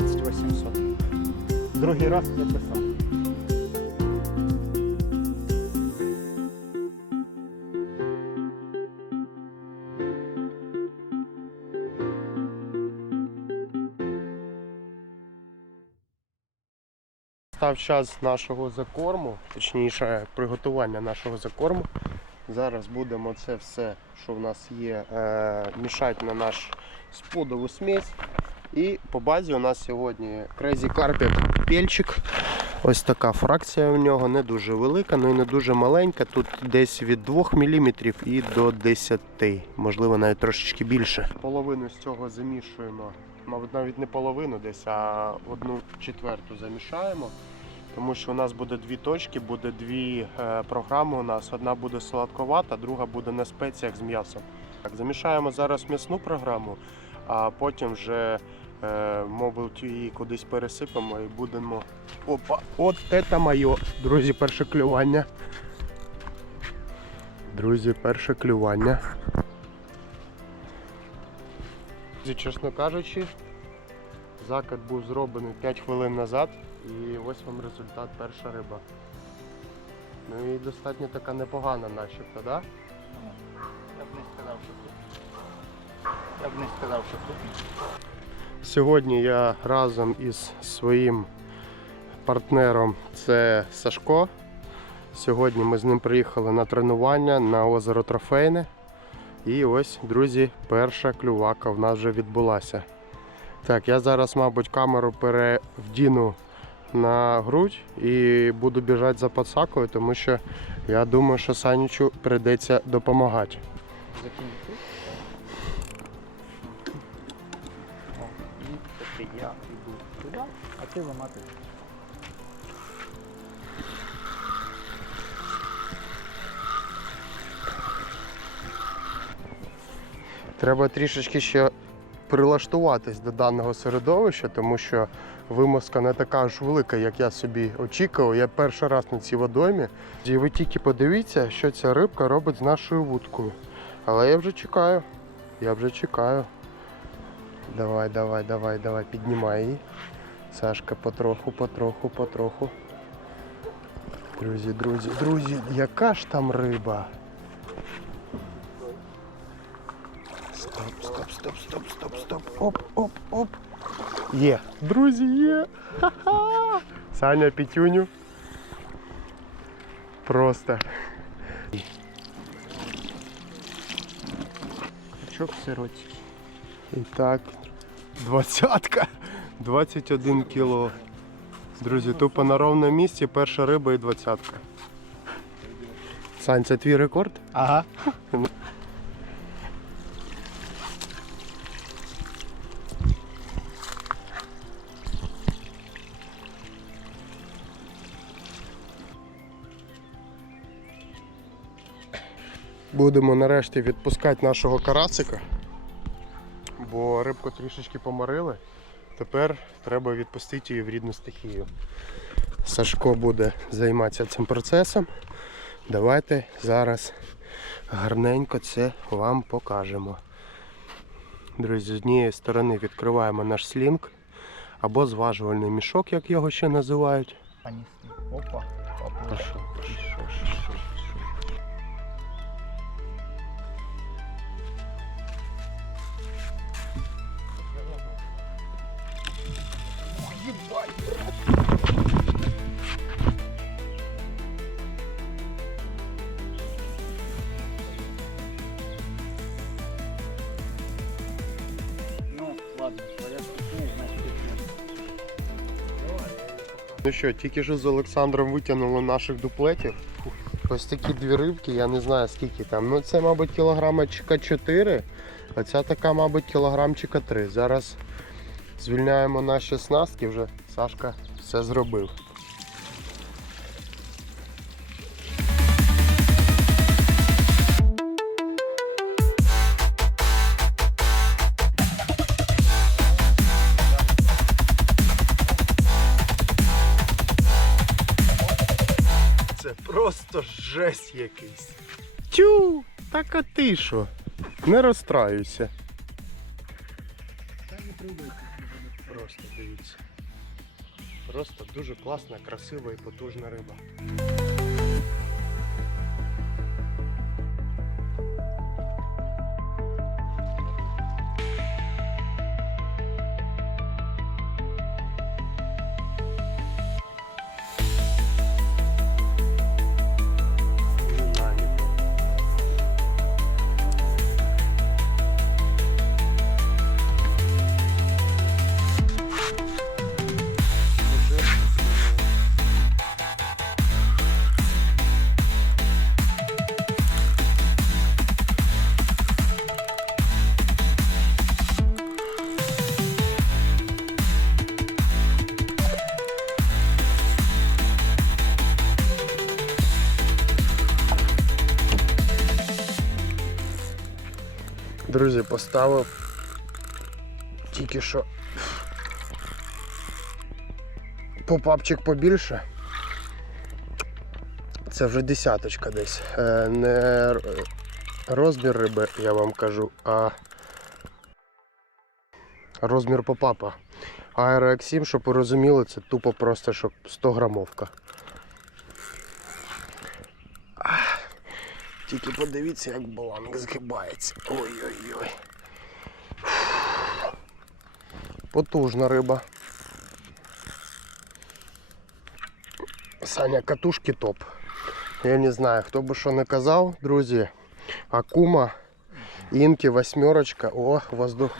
2800. Другий раз записав. Став час нашого закорму, точніше приготування нашого закорму. Зараз будемо це все, що в нас є, е, мішати на наш сподову смесь. І по базі у нас сьогодні Crazy Carpet пельчик. Ось така фракція у нього, не дуже велика, ну і не дуже маленька. Тут десь від 2 мм і до 10, можливо навіть трошечки більше. Половину з цього замішуємо, мабуть, навіть не половину десь, а одну четверту замішаємо. Тому що у нас буде дві точки, буде дві е, програми у нас. Одна буде сладковата, друга буде на спеціях з м'ясом. Так, замішаємо зараз м'ясну програму, а потім вже е, її кудись пересипемо і будемо. Опа! От це моє! Друзі, перше клювання. Друзі, перше клювання. Чесно кажучи, закид був зроблений 5 хвилин назад. І ось вам результат перша риба. Ну і достатньо така непогана начебто, так? Да? Я б не сказав, що тут. Я б не сказав, що тут. Сьогодні я разом із своїм партнером це Сашко. Сьогодні ми з ним приїхали на тренування на озеро Трофейне. І ось, друзі, перша клювака в нас вже відбулася. Так, я зараз, мабуть, камеру перевдіну на грудь і буду біжати за пацакою, тому що я думаю, що Санічу прийдеться допомагати. А ти ламати. Треба трішечки ще прилаштуватись до даного середовища, тому що вимозка не така ж велика, як я собі очікував. Я перший раз на цій водоймі. І ви тільки подивіться, що ця рибка робить з нашою вудкою. Але я вже чекаю. Я вже чекаю. Давай, давай, давай, давай, піднімай її. Сашка, потроху, потроху, потроху. Друзі, друзі, друзі, яка ж там риба? Стоп, стоп, стоп, стоп, стоп, стоп. Оп, оп, оп. Є. Друзі, є. Ха-ха. Саня Пітюню. Просто. Качок сиротський. І так. Двадцятка. 21 кіло. Друзі, тупо на ровному місці перша риба і двадцятка. Сань, це твій рекорд? Ага. Будемо нарешті відпускати нашого карасика, бо рибку трішечки поморили. Тепер треба відпустити її в рідну стихію. Сашко буде займатися цим процесом. Давайте зараз гарненько це вам покажемо. Друзі, з однієї сторони відкриваємо наш слінг або зважувальний мішок, як його ще називають. Опа. Опа. Пішов, пішов. Ну що, тільки що з Олександром витягнули наших дуплетів. Ось такі дві рибки, я не знаю скільки там. Ну це, мабуть, кілограмчика 4, а ця така, мабуть, кілограмчика 3. Зараз звільняємо наші снастки, вже Сашка все зробив. Якийсь. Тю, так а ти що? Не розстраюйся. Та не. Просто дивіться. Просто дуже класна, красива і потужна риба. Друзі, поставив тільки що попапчик побільше. Це вже десяточка десь. Е, Не розмір риби, я вам кажу, а розмір попапа. Аероек 7, щоб ви розуміли, це тупо просто щоб 100 грамовка. Тільки подивіться, як бланк згибається. Ой-ой-ой. Потужна риба. Саня, катушки топ. Я не знаю, хто би що не казав, друзі. Акума, інки, восьмерочка. О, воздух.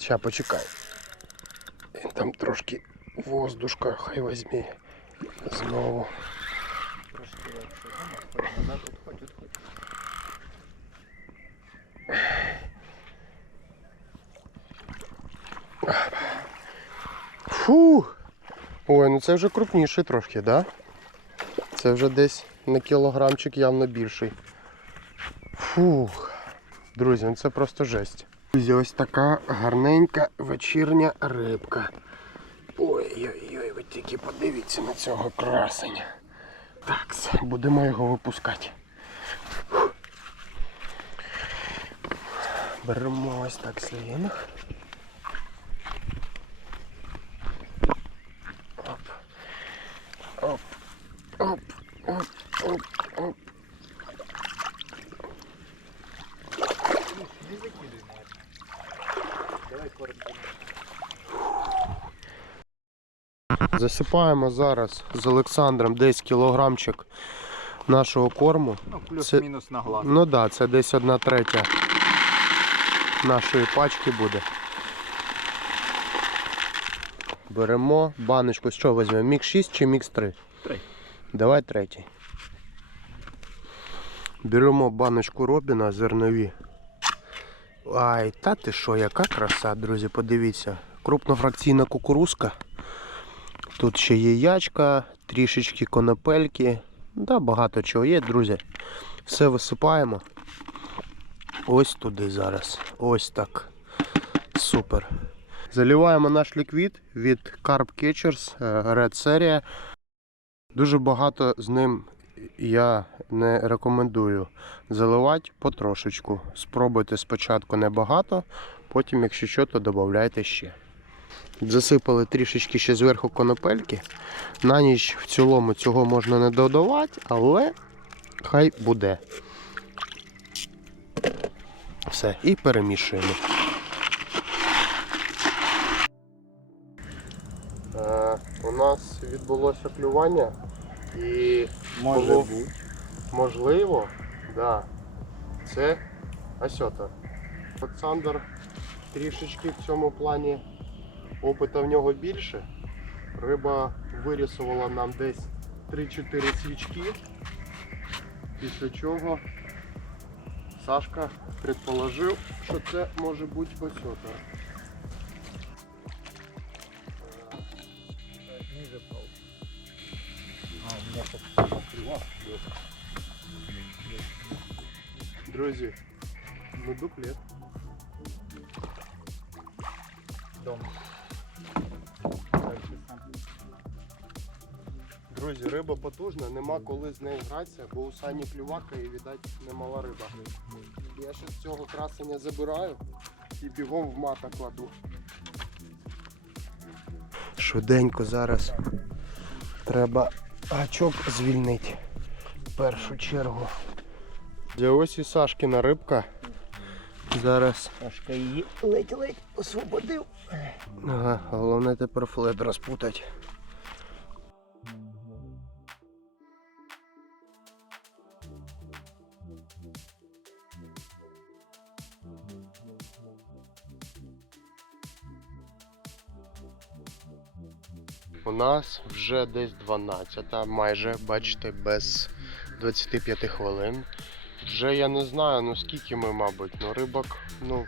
Ща, почекай. Він там трошки воздушка, хай возьмі. Знову. Ну це вже крупніший трошки, да? Це вже десь на кілограмчик явно більший. Фух. Друзі, ну це просто жесть. Друзі, ось така гарненька вечірня рибка. Ой-ой-ой, ви тільки подивіться на цього красення. Так, будемо його випускати. Беремо ось так слінг. Засипаємо зараз з Олександром десь кілограмчик нашого корму. Ну, плюс-мінус на глаз. Ну так, да, це десь одна третя нашої пачки буде. Беремо баночку. Що візьмемо? Мікс 6 чи мікс 3? Три. Давай третій. Беремо баночку Робіна зернові. Ай, та ти що, яка краса, друзі, подивіться. Крупнофракційна кукурузка. Тут ще є ячка, трішечки конопельки. Да, багато чого є, друзі. Все висипаємо. Ось туди зараз. Ось так. Супер. Заливаємо наш ліквід від Carp Catchers е, Red Series. Дуже багато з ним я не рекомендую заливати потрошечку. Спробуйте спочатку небагато, потім, якщо що, то додавайте ще. Засипали трішечки ще зверху конопельки. На ніч в цілому цього можна не додавати, але хай буде. Все, і перемішуємо. Е, у нас відбулося клювання і Може Було. бути. можливо, да, це осьота. Олександр трішечки в цьому плані опита в нього більше. Риба вирісувала нам десь 3-4 свічки. Після чого Сашка предположив, що це може бути осьота. Ниже пал. А, у меня так покрывал. Друзі, ну дуплет. Дома. Друзі, риба потужна, нема коли з нею гратися, бо у сані клювака і, віддать, немала риба. Я ще з цього красення забираю і бігом в мата кладу. Швиденько зараз треба гачок звільнити в першу чергу. Де ось і Сашкіна рибка. Зараз. Сашка її ледь-ледь освободив. Ага, головне тепер флет розпутати. У нас вже десь 12, майже, бачите, без 25 хвилин. Вже я не знаю, ну скільки ми, мабуть, ну рибок, ну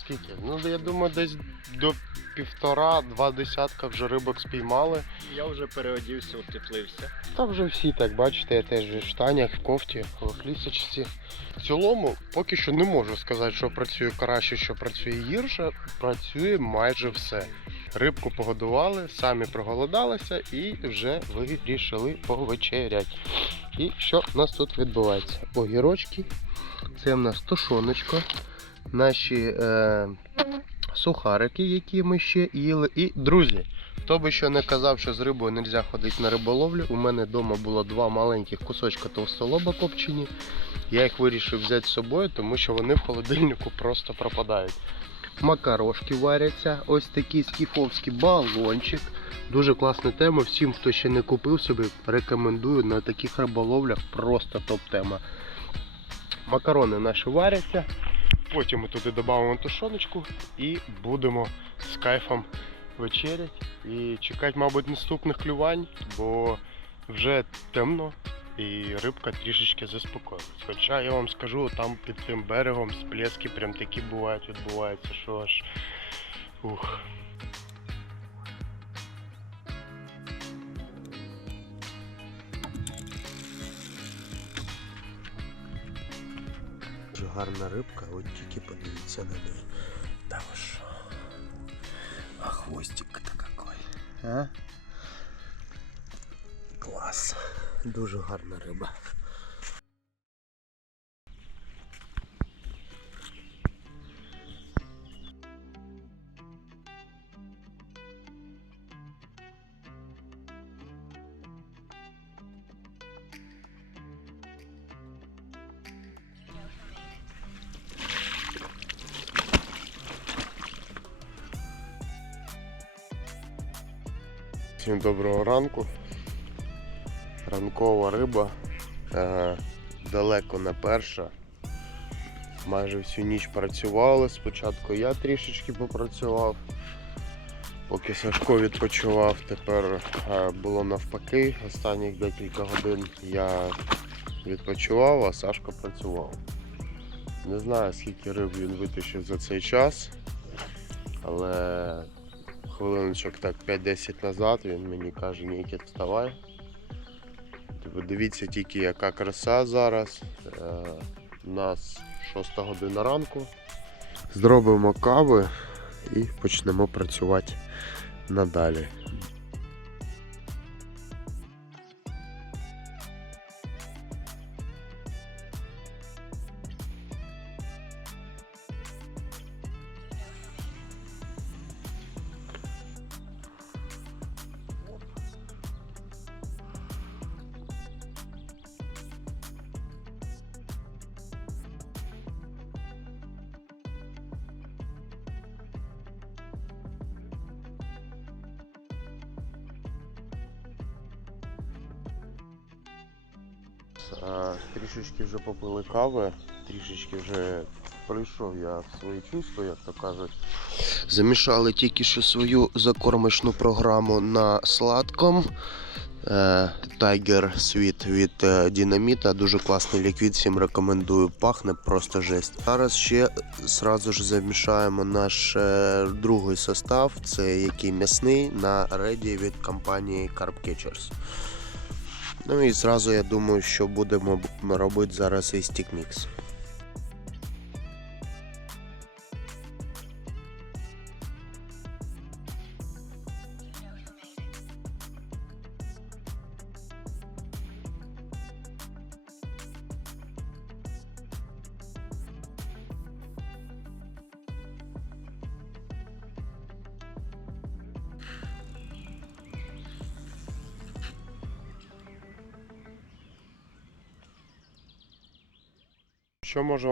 скільки? Ну я думаю, десь до півтора-два десятка вже рибок спіймали. Я вже переодівся, утеплився. Та вже всі так бачите, я теж в штанях, в кофті, в лісочці. В цілому, поки що не можу сказати, що працює краще, що працює гірше. Працює майже все. Рибку погодували, самі проголодалися і вже вирішили повечерять. І що в нас тут відбувається? Огірочки, це в нас тушоночка, наші е, сухарики, які ми ще їли. І друзі, Хто би що не казав, що з рибою не можна ходити на риболовлю, у мене вдома було два маленьких кусочка товстолоба копчені. Я їх вирішив взяти з собою, тому що вони в холодильнику просто пропадають. Макарошки варяться, ось такий скіфовський балончик. Дуже класна тема. Всім, хто ще не купив собі, рекомендую на таких риболовлях просто топ-тема. Макарони наші варяться. Потім ми туди додамо тушоночку і будемо з кайфом вечерять і чекати, мабуть, наступних клювань, бо вже темно і рибка трішечки заспокоїлась. Хоча я вам скажу, там під тим берегом сплески прям такі бувають, відбуваються, що аж ух. Гарна рибка, от тільки подивіться на неї. Та ви що? А хвостик-то какой. А? Клас. Дуже гарна риба. Всім доброго ранку. Ранкова риба. Е, далеко не перша. Майже всю ніч працювали. Спочатку я трішечки попрацював, поки Сашко відпочивав. Тепер е, було навпаки. Останніх декілька годин я відпочивав, а Сашко працював. Не знаю скільки риб він витащив за цей час, але хвилиночок так 5-10 назад він мені каже, Нікіт, вставай. Типу, дивіться тільки яка краса зараз. Е, у нас 6 година ранку. Зробимо кави і почнемо працювати надалі. Трішечки вже попили кави, трішечки вже прийшов я в свої чувства, як то кажуть. Замішали тільки що свою закормочну програму на сладком. Е, Tiger Sweet від е, Динаміта. Дуже класний ліквід, всім рекомендую. Пахне просто жесть. Зараз ще зразу ж замішаємо наш е, другий состав, це який м'ясний на реді від компанії Carb Catchers. Ну і зразу я думаю, що будемо робити зараз і стік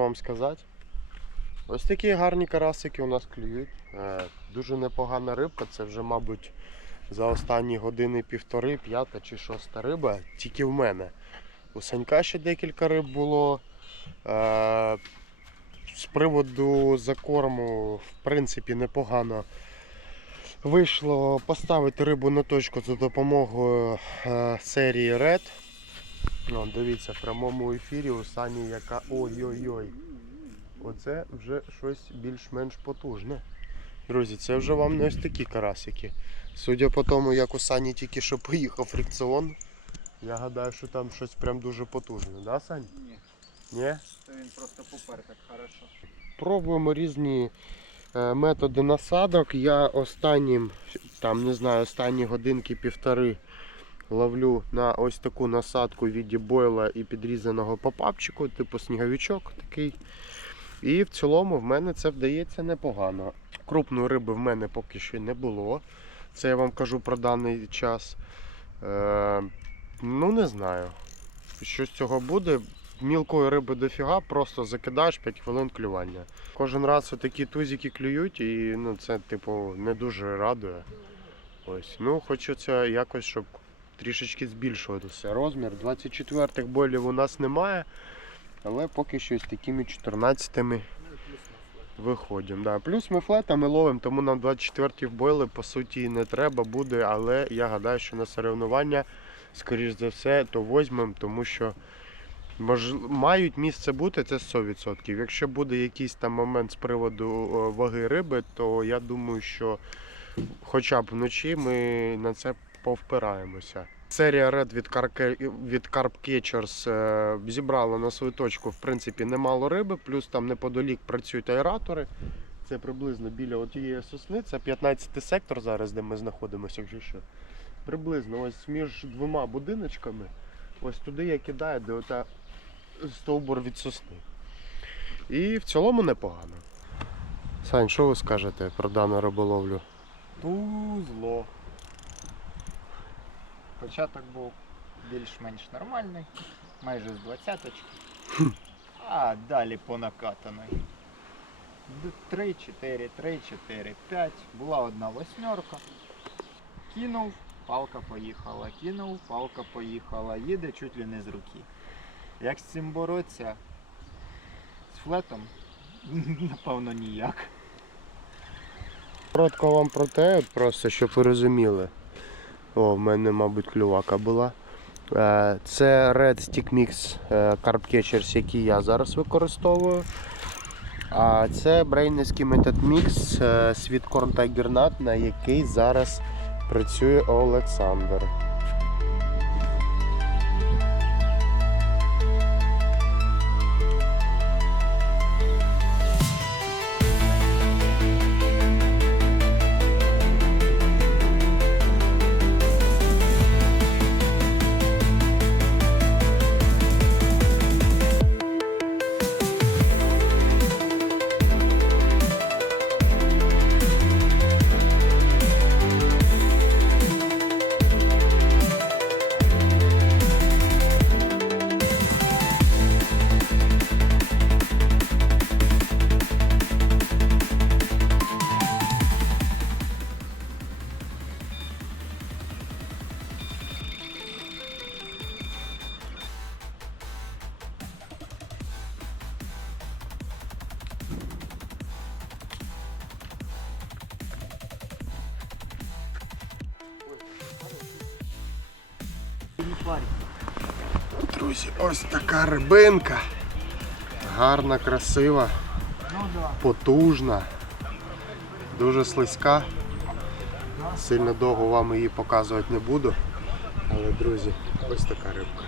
вам сказати? Ось такі гарні карасики у нас клюють. Е, Дуже непогана рибка, це вже, мабуть, за останні години півтори, п'ята чи шоста риба, тільки в мене. У Санька ще декілька риб було. Е, З приводу закорму, в принципі, непогано вийшло поставити рибу на точку за допомогою е, серії Red. О, дивіться, в прямому ефірі у Сані яка. Ой-ой-ой. Оце вже щось більш-менш потужне. Друзі, це вже вам не ось такі карасики. Судя по тому, як у Сані тільки що поїхав фрикціон, я гадаю, що там щось прям дуже потужне, да, Сань? Ні, Ні? то він просто попер так хорошо. Пробуємо різні е, методи насадок. Я останнім, там не знаю, останні годинки півтори ловлю на ось таку насадку в віді бойла і підрізаного попапчику, типу сніговичок такий. І в цілому в мене це вдається непогано. Крупної риби в мене поки що не було. Це я вам кажу про даний час. Е, ну не знаю. Що з цього буде. Мілкої риби дофіга, просто закидаєш 5 хвилин клювання. Кожен раз такі тузики клюють і ну, це типу не дуже радує. Ось. Ну, хочеться якось, щоб трішечки збільшуватися. Розмір 24-х бойлів у нас немає, але поки що з такими 14-ми виходимо. Да. Плюс ми флетами ловимо, тому нам 24-ті бойли по суті не треба буде, але я гадаю, що на соревнування, скоріш за все, то візьмемо, тому що Мож... Мають місце бути це 100%. Якщо буде якийсь там момент з приводу о, ваги риби, то я думаю, що хоча б вночі ми на це повпираємося. Серія Red від, Carke... від Carp Catchers е, зібрала на свою точку в принципі немало риби, плюс там неподалік працюють аератори. Це приблизно біля тієї сосни, це 15 сектор зараз, де ми знаходимося, якщо що. Приблизно ось між двома будиночками. Ось туди я кидаю, де ота стовбур від сосни. І в цілому непогано. Сань, що ви скажете про дану риболовлю? Тузло. Початок був більш-менш нормальний, майже з двадцяточки. А далі по накатаної. 3, 4, 3, 4, 5. Була одна восьмерка. Кинув, палка поїхала, кинув, палка поїхала. Їде чуть ли не з руки. Як з цим боротися? З флетом? Напевно, ніяк. Коротко вам про те, просто щоб ви розуміли. О, в мене, мабуть, клювака була. Е, Це Red Stick Mix е, Carp Catchers, який я зараз використовую. А це брейнерський метод Mix е, Sweet Corn Tiger Nut, на який зараз працює Олександр. Рибинка. Гарна, красива, потужна, дуже слизька. Сильно довго вам її показувати не буду. Але, друзі, ось така рибка.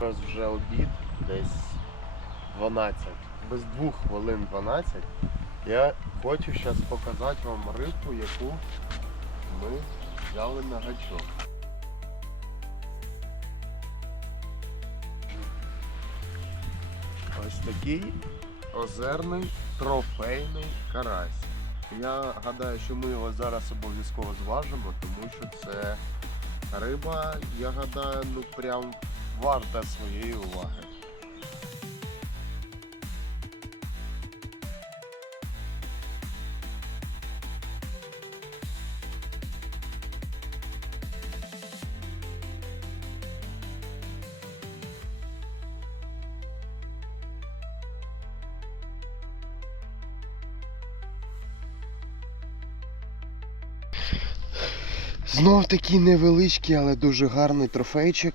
Зараз вже обід, десь 12. Без двох хвилин 12. Я хочу зараз показати вам рибку, яку ми взяли на гачок. Такий озерний трофейний карась. Я гадаю, що ми його зараз обов'язково зважимо, тому що це риба, я гадаю, ну прям варта своєї уваги. Знов такий невеличкий, але дуже гарний трофейчик.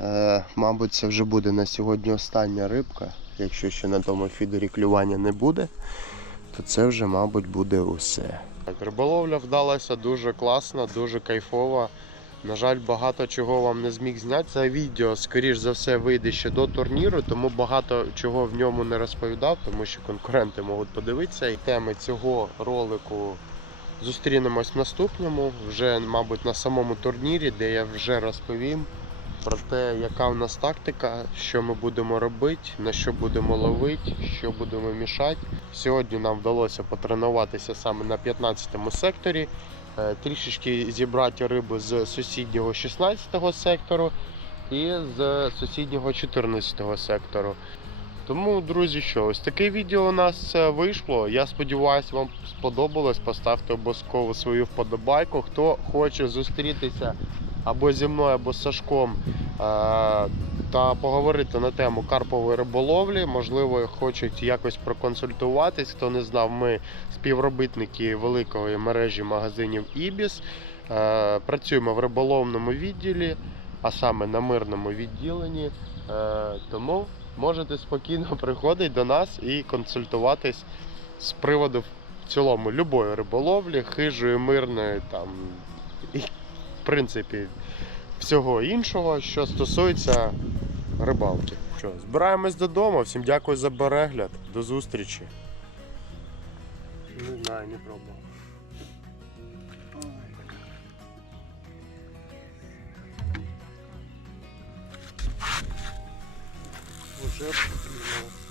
Е, мабуть, це вже буде на сьогодні остання рибка. Якщо ще на тому фідері клювання не буде, то це вже, мабуть, буде усе. Риболовля вдалася дуже класна, дуже кайфова. На жаль, багато чого вам не зміг зняти. Це відео, скоріш за все, вийде ще до турніру, тому багато чого в ньому не розповідав, тому що конкуренти можуть подивитися. І теми цього ролику зустрінемось в наступному, вже, мабуть, на самому турнірі, де я вже розповім про те, яка в нас тактика, що ми будемо робити, на що будемо ловити, що будемо мішати. Сьогодні нам вдалося потренуватися саме на 15-му секторі, е, трішечки зібрати рибу з сусіднього 16-го сектору і з сусіднього 14-го сектору. Тому, друзі, що ось таке відео у нас е, вийшло. Я сподіваюся, вам сподобалось. Поставте обов'язково свою вподобайку. Хто хоче зустрітися або зі мною, або з Сашком е, та поговорити на тему карпової риболовлі. Можливо, хочуть якось проконсультуватись. Хто не знав, ми співробітники великої мережі магазинів Ібіс. Е, Працюємо в риболовному відділі, а саме на мирному відділенні. Е, Тому можете спокійно приходити до нас і консультуватись з приводу в цілому любої риболовлі, хижої, мирної там і в принципі всього іншого, що стосується рибалки. Що, збираємось додому. Всім дякую за перегляд. До зустрічі. Не знаю, не пробував. Уже потрібно.